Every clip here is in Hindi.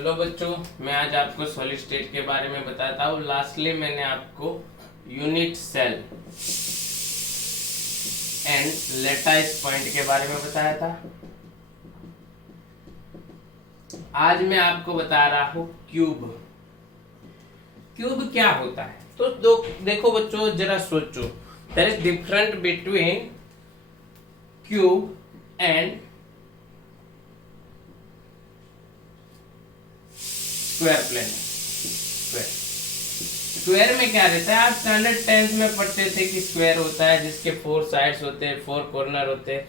हेलो बच्चों, मैं आज आपको सॉलिड स्टेट के बारे में बताता हूँ। लास्टली मैंने आपको unit cell and lattice point के बारे में बताया था। आज मैं आपको बता रहा हूँ क्यूब। क्यूब क्या होता है? तो देखो बच्चों, जरा सोचो। There is different between cube and square plane. Square में क्या रहता है? आप स्टैंडर्ड 10th में पढ़ते थे कि स्क्वायर होता है जिसके 4 साइड्स होते हैं, 4 कॉर्नर होते हैं,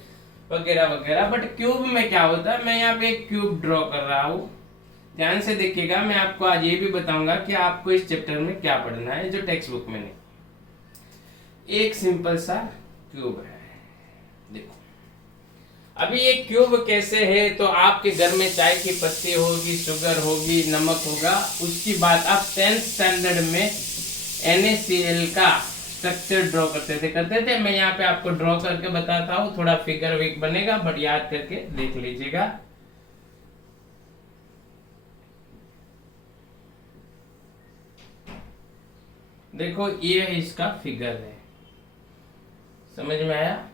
वगैरह वगैरह। बट क्यूब में क्या होता है? मैं यहाँ पे एक क्यूब ड्रॉ कर रहा हूँ। ध्यान से देखिएगा। मैं आपको आज ये भी बताऊंगा कि आपको इस चैप्टर में क्या पढ़ना है जो टेक्स्ट बुक में नहीं। एक सिंपल सा क्यूब है। देखो अभी ये क्यूब कैसे है, तो आपके घर में चाय की पत्ती होगी, शुगर होगी, नमक होगा, उसकी बात आप 10th स्टैंडर्ड में NaCl का स्ट्रक्चर ड्रॉ करते थे। मैं यहाँ पे आपको ड्रॉ करके बताता हूँ। थोड़ा फिगर वीक बनेगा बट याद करके देख लीजिएगा। देखो ये इसका फिगर है, समझ में आया?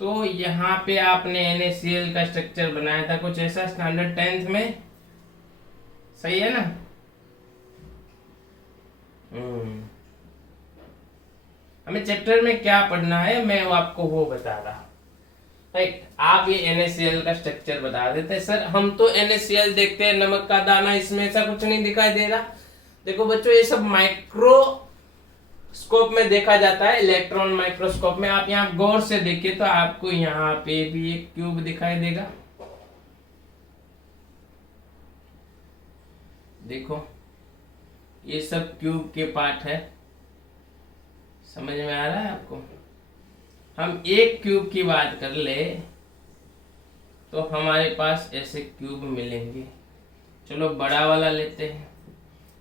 तो यहाँ पे आपने NaCl का स्ट्रक्चर बनाया था कुछ ऐसा स्टैंडर्ड 10th में, सही है ना? हमें चैप्टर में क्या पढ़ना है मैं आपको वो बता रहा हूँ। राइट, आप ये NaCl का स्ट्रक्चर बता देते। सर हम तो NaCl देखते हैं, नमक का दाना, इसमें ऐसा कुछ नहीं दिखाई दे रहा। देखो बच्चों, ये सब माइक्रोस्कोप में देखा जाता है, इलेक्ट्रॉन माइक्रोस्कोप में। आप यहाँ गौर से देखिए तो आपको यहाँ पे भी एक क्यूब दिखाई देगा। देखो ये सब क्यूब के पार्ट है, समझ में आ रहा है आपको? हम एक क्यूब की बात कर ले तो हमारे पास ऐसे क्यूब मिलेंगे। चलो बड़ा वाला लेते हैं।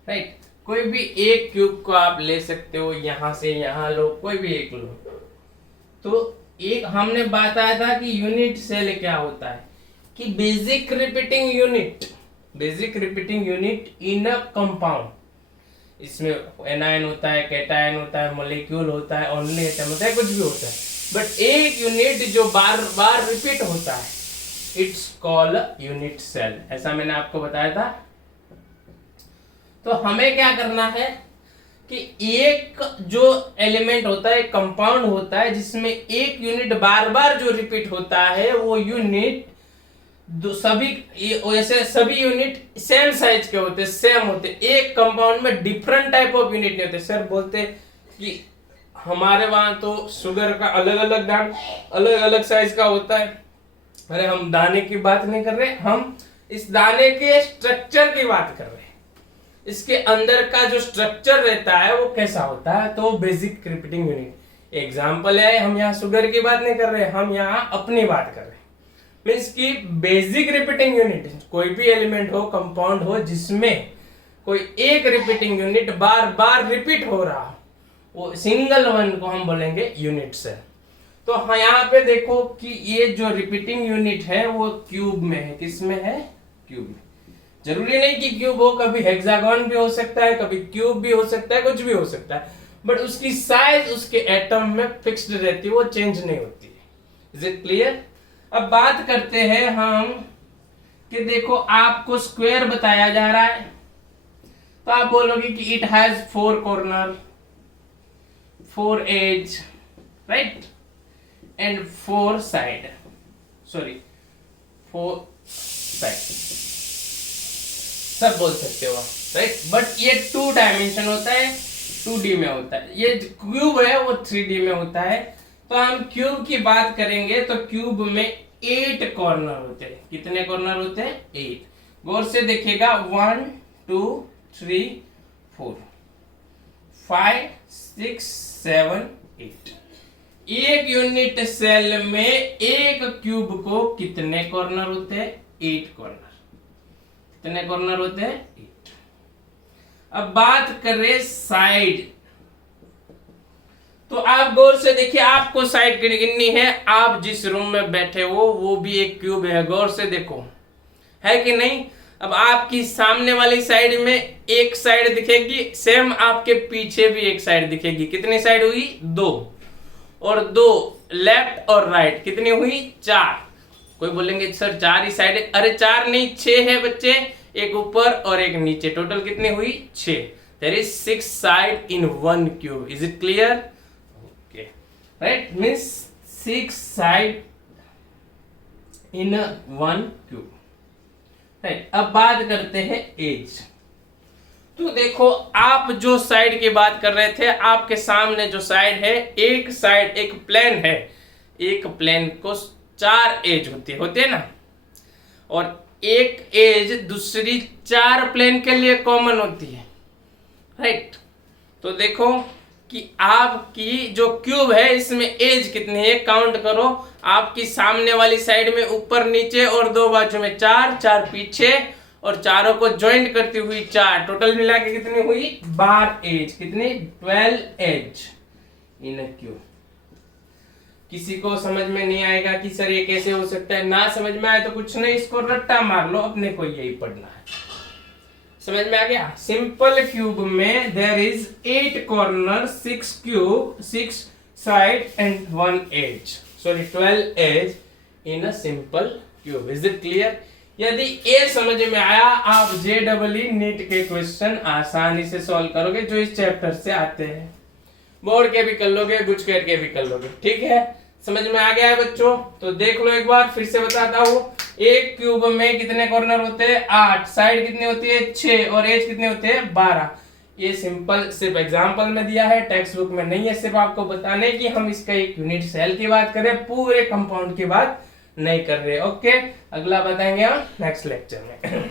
राइट, कोई भी एक क्यूब को आप ले सकते हो, यहां से यहां लो, कोई भी एक लो। तो एक हमने बताया था कि यूनिट सेल क्या होता है, कि basic repeating unit in a compound. इसमें एनायन होता है, कैटायन होता है, मॉलिक्यूल होता है, ओनली एटम होता है, कुछ भी होता है। बट एक यूनिट जो बार बार रिपीट होता है, इट्स कॉल्ड यूनिट सेल। ऐसा मैंने आपको बताया था। तो हमें क्या करना है कि एक जो एलिमेंट होता है, कंपाउंड होता है जिसमें एक यूनिट बार बार जो रिपीट होता है, वो यूनिट सभी यूनिट सेम साइज के होते, सेम होते। एक कंपाउंड में डिफरेंट टाइप ऑफ यूनिट नहीं होते। सर बोलते कि हमारे वहां तो शुगर का अलग अलग दाना अलग अलग साइज का होता है। अरे हम दाने की बात नहीं कर रहे, हम इस दाने के स्ट्रक्चर की बात कर रहे हैं। इसके अंदर का जो स्ट्रक्चर रहता है वो कैसा होता है, तो बेसिक रिपीटिंग यूनिट एग्जांपल है। हम यहाँ शुगर की बात नहीं कर रहे, हम यहाँ अपनी बात कर रहे हैं। मीन्स की बेसिक रिपीटिंग यूनिट, कोई भी एलिमेंट हो, कंपाउंड हो, जिसमें कोई एक रिपीटिंग यूनिट बार बार रिपीट हो रहा हो, वो सिंगल वन को हम बोलेंगे यूनिट सेल। तो हाँ, यहाँ पे देखो कि ये जो रिपीटिंग यूनिट है वो क्यूब में है। किस में है? क्यूब में। जरूरी नहीं कि क्यूब हो, कभी हेक्सागोन भी हो सकता है, कभी क्यूब भी हो सकता है, कुछ भी हो सकता है। बट उसकी साइज उसके एटम में फिक्स्ड रहती है, वो चेंज नहीं होती है। Is it clear? अब बात करते हैं हम कि देखो आपको स्क्वायर बताया जा रहा है, तो आप बोलोगे कि it has 4 corner, 4 edge, right, and 4 side, 4 side, सब बोल सकते हो, राइट। बट ये 2 डायमेंशन होता है, 2D में होता है। ये क्यूब है वो 3D में होता है। तो हम क्यूब की बात करेंगे तो क्यूब में 8 कॉर्नर होते हैं। कितने कॉर्नर होते हैं? 8। गौर से देखिएगा, 1 2 3 4 5 6 7 8। एक यूनिट सेल में एक क्यूब को कितने कॉर्नर होते हैं? 8 कॉर्नर। कितने कॉर्नर होते हैं? 8। अब बात करें साइड, तो आप गौर से देखिए, आपको साइड गिननी है। आप जिस रूम में बैठे हो वो भी एक क्यूब है, गौर से देखो, है कि नहीं। अब आपकी सामने वाली साइड में एक साइड दिखेगी, सेम आपके पीछे भी एक साइड दिखेगी। कितनी साइड हुई? 2, और 2 लेफ्ट और राइट कितनी हुई? 4। कोई बोलेंगे सर 4 ही साइड है, अरे 4 नहीं 6 है बच्चे, एक ऊपर और एक नीचे, टोटल कितनी हुई? 6। There is 6 side in 1 cube. Is it clear? Okay, right, means 6 side in 1 cube, right. अब बात करते हैं एज। तो देखो, आप जो साइड की बात कर रहे थे, आपके सामने जो साइड है, एक साइड एक प्लेन है, एक प्लेन को 4 एज होते हैं ना, और एक एज दूसरी 4 प्लेन के लिए कॉमन होती है, राइट। तो देखो कि आपकी जो क्यूब है इसमें एज कितनी है, काउंट करो। आपकी सामने वाली साइड में ऊपर नीचे और 2 बाजू में 4, 4 पीछे, और चारों को ज्वाइंट करती हुई 4, टोटल मिला के कितनी हुई? 12 एज। कितनी? 12 एज इन अ क्यूब। किसी को समझ में नहीं आएगा कि सर ये कैसे हो सकता है, ना समझ में आए तो कुछ नहीं, इसको रट्टा मार लो, अपने को यही पढ़ना है। समझ में आ गया? सिंपल क्यूब में there is 8 corner, 6 cube, 6 side and 1 edge, sorry 12 edge in a simple cube. Is it clear? यदि ये समझ में आया, आप JEE नीट के क्वेश्चन आसानी से सॉल्व करोगे जो इस चैप्टर से आते हैं। बोर्ड के भी कर लोगे, गुजकेट के भी कर लोगे, ठीक है। समझ में आ गया है बच्चों? तो देख लो एक बार, फिर से बताता हूँ। एक क्यूब में कितने कॉर्नर होते हैं? 8, साइड कितनी होती है? 6, और एज कितने होते हैं? 12। ये सिंपल सिर्फ एग्जांपल में दिया है, टेक्स्ट बुक में नहीं है, सिर्फ आपको बताने की हम इसका एक यूनिट सेल की बात करें, पूरे कंपाउंड की बात नहीं कर रहे। ओके, अगला बताएंगे हम नेक्स्ट लेक्चर में।